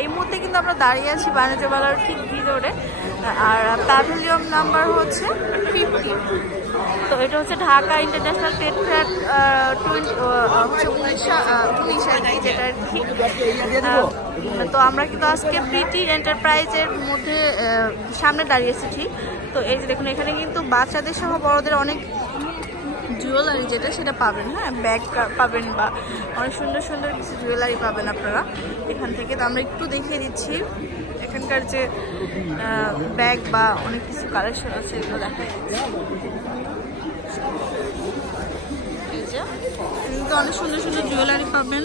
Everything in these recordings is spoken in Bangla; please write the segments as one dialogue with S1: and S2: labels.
S1: এই মুহূর্তে কিন্তু আমরা দাঁড়িয়ে আছি বাণিজ্য মেলার ঠিক ভিতরে। আর প্যাভিলিয়ন নাম্বার হচ্ছে ফিফটি। তো এটা হচ্ছে ঢাকা ইন্টারন্যাশনাল ট্রেড ফেয়ার উনিশ যেটা তো আমরা কিন্তু আজকে প্রিটি এন্টারপ্রাইজের মধ্যে সামনে দাঁড়িয়েছি ঠিক। তো এই যে দেখুন, এখানে কিন্তু বাচ্চাদের সহ বড়দের অনেক জুয়েলারি যেটা সেটা পাবেন হ্যাঁ? ব্যাগ পাবেন বা অনেক সুন্দর সুন্দর কিছু জুয়েলারি পাবেন আপনারা এখান থেকে। তো আমরা একটু দেখিয়ে দিচ্ছি। এখানকার যে ব্যাগ বা অনেক কিছু কালেকশন আছে, এগুলো দেখা অনেক সুন্দর সুন্দর জুয়েলারি পাবেন।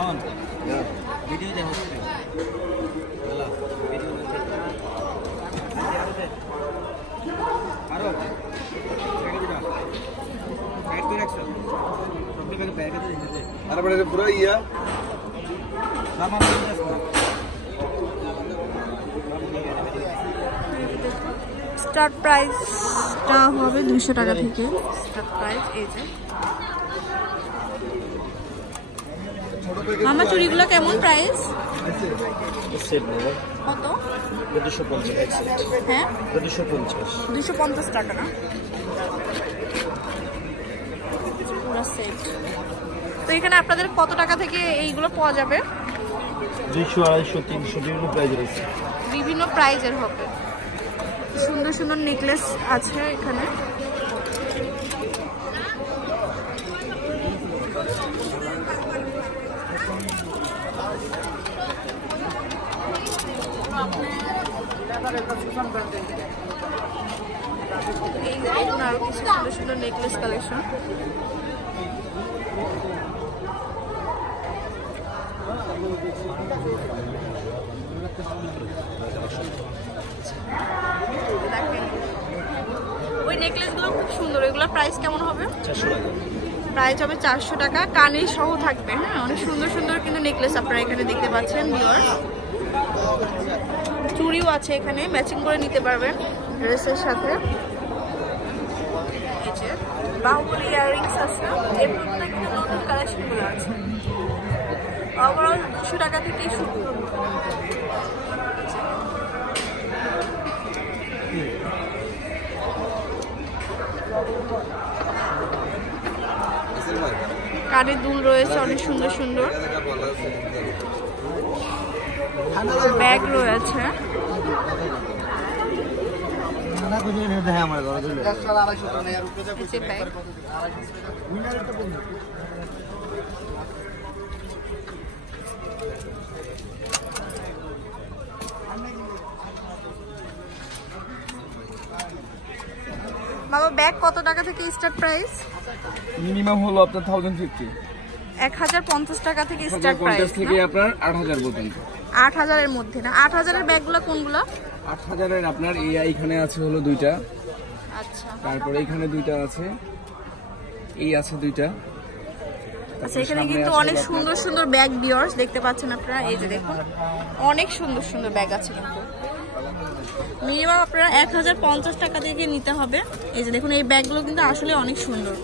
S2: হচ্ছে
S3: আউন ভিডিও বলা ভিডিও আরও
S2: আর বড় পুরো ইয়া
S3: সামান
S1: স্টার্ট প্রাইসটা হবে দুশো টাকা থেকে। স্টার্ট প্রাইস এই যে। আমার চুড়িগুলো কেমন প্রাইস কত?
S2: দুশো পঞ্চাশ
S1: হ্যাঁ?
S2: দুশো পঞ্চাশ
S1: দুশো পঞ্চাশ টাকা না? সেট তো এখানে আপনাদের কত টাকা থেকে এইগুলো পাওয়া যাবে?
S2: দুইশো আড়াইশো তিনশো বিভিন্ন প্রাইজ রয়েছে
S1: বিভিন্ন প্রাইজের হবে। সুন্দর সুন্দর নেকলেস আছে এখানে এই দেখুন আরও কিছু সুন্দর সুন্দর নেকলেস কালেকশন ওই নেকলেসগুলো খুব সুন্দর। এগুলোর প্রাইস কেমন হবে? প্রাইস হবে চারশো টাকা। কানের সহ থাকবে হ্যাঁ? অনেক সুন্দর সুন্দর কিন্তু নেকলেস আপনারা এখানে দেখতে পাচ্ছেন ভিওর চুড়িও আছে এখানে ম্যাচিং করে নিতে পারবেন ড্রেসের সাথে। বাহুবলি ইয়াররিংস আছে এর কিন্তু নতুন কালেকশনগুলো আছে। ওভারঅল দুশো টাকা থেকে শুরু। কানের দুল রয়েছে, অনেক সুন্দর সুন্দর। ব্যাগ রয়েছে। বাবা ব্যাগ কত টাকা থেকে স্টার্ট প্রাইস
S2: মিনিমাম হলো আপনার থাউজেন্ড ফিফটি
S1: এক হাজার পঞ্চাশ টাকা থেকে স্টার্ট প্রাইস
S2: থেকে আপনার আট হাজার পর্যন্ত।
S1: আট হাজারের মধ্যে না? আট হাজারের ব্যাগগুলো কোনগুলো?
S2: আট হাজারের আপনার এই এখানে আছে হলো দুইটা।
S1: আচ্ছা।
S2: তারপরে এখানে দুইটা আছে। এই আছে দুইটা।
S1: আচ্ছা এখানে কিন্তু অনেক সুন্দর সুন্দর ব্যাগ বিয়ার্স দেখতে পাচ্ছেন আপনারা। এই যে দেখুন অনেক সুন্দর সুন্দর ব্যাগ আছে কিন্তু। মিনিমাম আপনারা এক হাজার পঞ্চাশ টাকা থেকে নিতে হবে। এই যে দেখুন এই ব্যাগগুলো কিন্তু আসলে অনেক সুন্দর।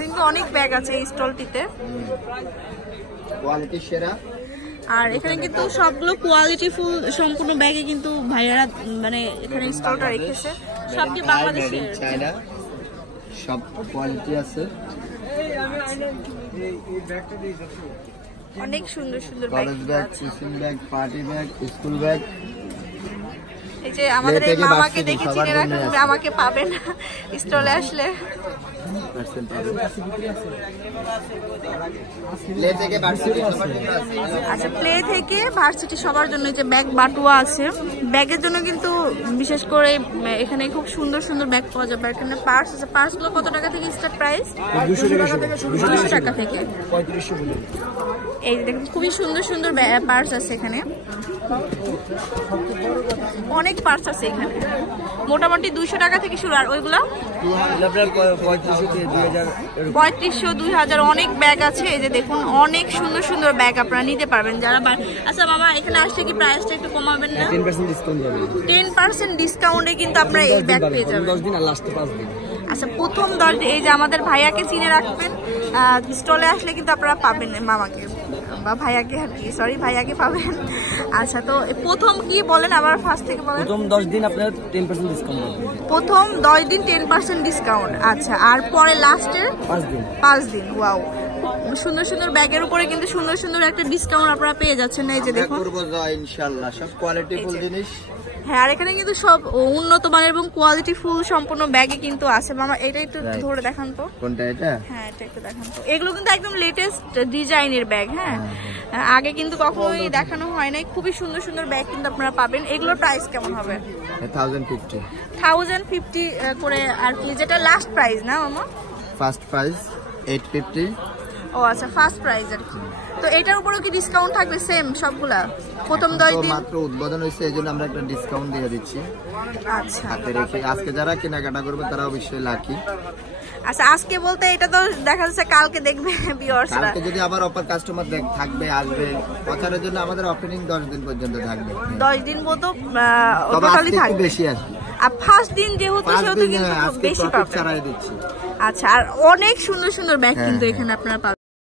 S1: কিন্তু অনেক ব্যাগ আছে এই স্টলটিতে।
S2: কোয়ালিটি সেরা।
S1: আর এখানে কিন্তু সবগুলো কোয়ালিটি ফুল সম্পূর্ণ ব্যাগে কিন্তু ভাইয়ারা মানে এখানে স্টলটা রেখেছে। সব কি বাংলাদেশের
S2: সব কোয়ালিটি আছে।
S1: অনেক সুন্দর সুন্দর bag
S2: college bag tiffin bag party bag school bag
S1: এই যে আমাদের এই মামাকে দেখে চিনে রাখুন। আমাকে পাবেন স্টলে আসলে
S4: পার্সেন্ট প্লে থেকে ভার্সিটি
S1: আচ্ছা প্লে থেকে ভার্সিটি সবার জন্য এই যে ব্যাগ বাটুয়া আছে। ব্যাগের জন্য কিন্তু বিশেষ করে এখানে খুব সুন্দর সুন্দর ব্যাগ পাওয়া যাবে। আর এখানে পার্স আছে। পার্সগুলো কত টাকা থেকে স্টার্ট প্রাইস দুশো টাকা থেকে এই দেখুন খুবই সুন্দর সুন্দর পার্স আছে এখানে। অনেক পার্স আছে এখানে। মোটামুটি দুশো টাকা থেকে শুরু। আর ওইগুলো?
S3: পঁয়ত্রিশশো দুই হাজার
S1: অনেক ব্যাগ আছে। এই যে দেখুন অনেক সুন্দর সুন্দর ব্যাগ আপনারা নিতে পারবেন। যারা আচ্ছা মামা এখানে আসলে কি প্রাইসটা একটু কমাবেন না?
S3: টেন পার্সেন্ট
S1: টেন পার্সেন্ট ডিসকাউন্টে কিন্তু আপনারা এই ব্যাগ পেয়ে যাবেন।
S3: দশ দিন আর লাস্টে পাঁচ দিন।
S1: আচ্ছা প্রথম দশ এই যে আমাদের ভাইয়াকে চিনে রাখবেন স্টলে আসলে কিন্তু আপনারা পাবেন মামাকে। বা ভাইয়াকে আর কি সরি ভাইয়াকে পাবেন। আচ্ছা তো প্রথম কি বলেন? আবার ফার্স্ট থেকে বলেন।
S3: প্রথম দশ দিন আপনার টেন পার্সেন্ট ডিসকাউন্ট
S1: প্রথম দশ দিন টেন পার্সেন্ট ডিসকাউন্ট আচ্ছা আর পরে লাস্টের
S3: পাঁচ দিন।
S1: পাঁচ দিন ওয়াও সুন্দর সুন্দর ব্যাগের উপরে কিন্তু সুন্দর সুন্দর একটা ডিসকাউন্ট আপনারা পেয়ে যাচ্ছেন। এই যে দেখুন।
S4: করব যা ইনশাল্লাহ সব কোয়ালিটি ফুল জিনিস।
S1: হ্যাঁ আর এখানে কিন্তু সব উন্নত মানের এবং কোয়ালিটি ফুল সম্পূর্ণ ব্যাগে কিন্তু আছে। মামা এটা একটু ধরে দেখান তো।
S4: কোনটা এটা?
S1: হ্যাঁ এটা একটু দেখান তো। এগুলো কিন্তু একদম লেটেস্ট ডিজাইনের ব্যাগ হ্যাঁ। আগে কিন্তু কখনোই দেখানো হয় নাই। খুবই সুন্দর সুন্দর ব্যাগ কিন্তু আপনারা পাবেন। এগুলোর প্রাইস কেমন হবে?
S4: থাউজেন্ড ফিফটি
S1: থাউজেন্ড ফিফটি করে আর কি। যেটা লাস্ট প্রাইস না মামা?
S4: ফার্স্ট প্রাইস এইট ফিফটি
S1: ও আচ্ছা ফার্স্ট প্রাইস আর কি। তো এটার উপরেও কি ডিসকাউন্ট থাকবে? সেম সবগুলা? প্রথম দশ দিন
S4: মাত্র উদ্বোধন হয়েছে এই জন্য আমরা একটা ডিসকাউন্ট দিয়ে দিচ্ছি।
S1: আচ্ছা।
S4: হাতে রেখে আজকে যারা কেনাকাটা করবে তারা অবশ্যই লাকি
S1: আচ্ছা আজকে বলতে এটা তো দেখা যাচ্ছে কালকে দেখবে ভিউয়ার্সরা
S4: কালকে যদি আবার অপার কাস্টমার থাকবে আসবে প্রচারের জন্য আমাদের ওপেনিং দশ দিন পর্যন্ত থাকবে।
S1: দশ দিন মতো টোটালি থাকবে।
S4: বেশি আসবে।
S1: আর ফার্স্ট দিন যেহেতু সেহেতু কিন্তু বেশি
S4: দিচ্ছি।
S1: আচ্ছা আর অনেক সুন্দর সুন্দর ব্যাগ কিন্তু
S4: হ্যাঁ।
S1: এখানে আপনারা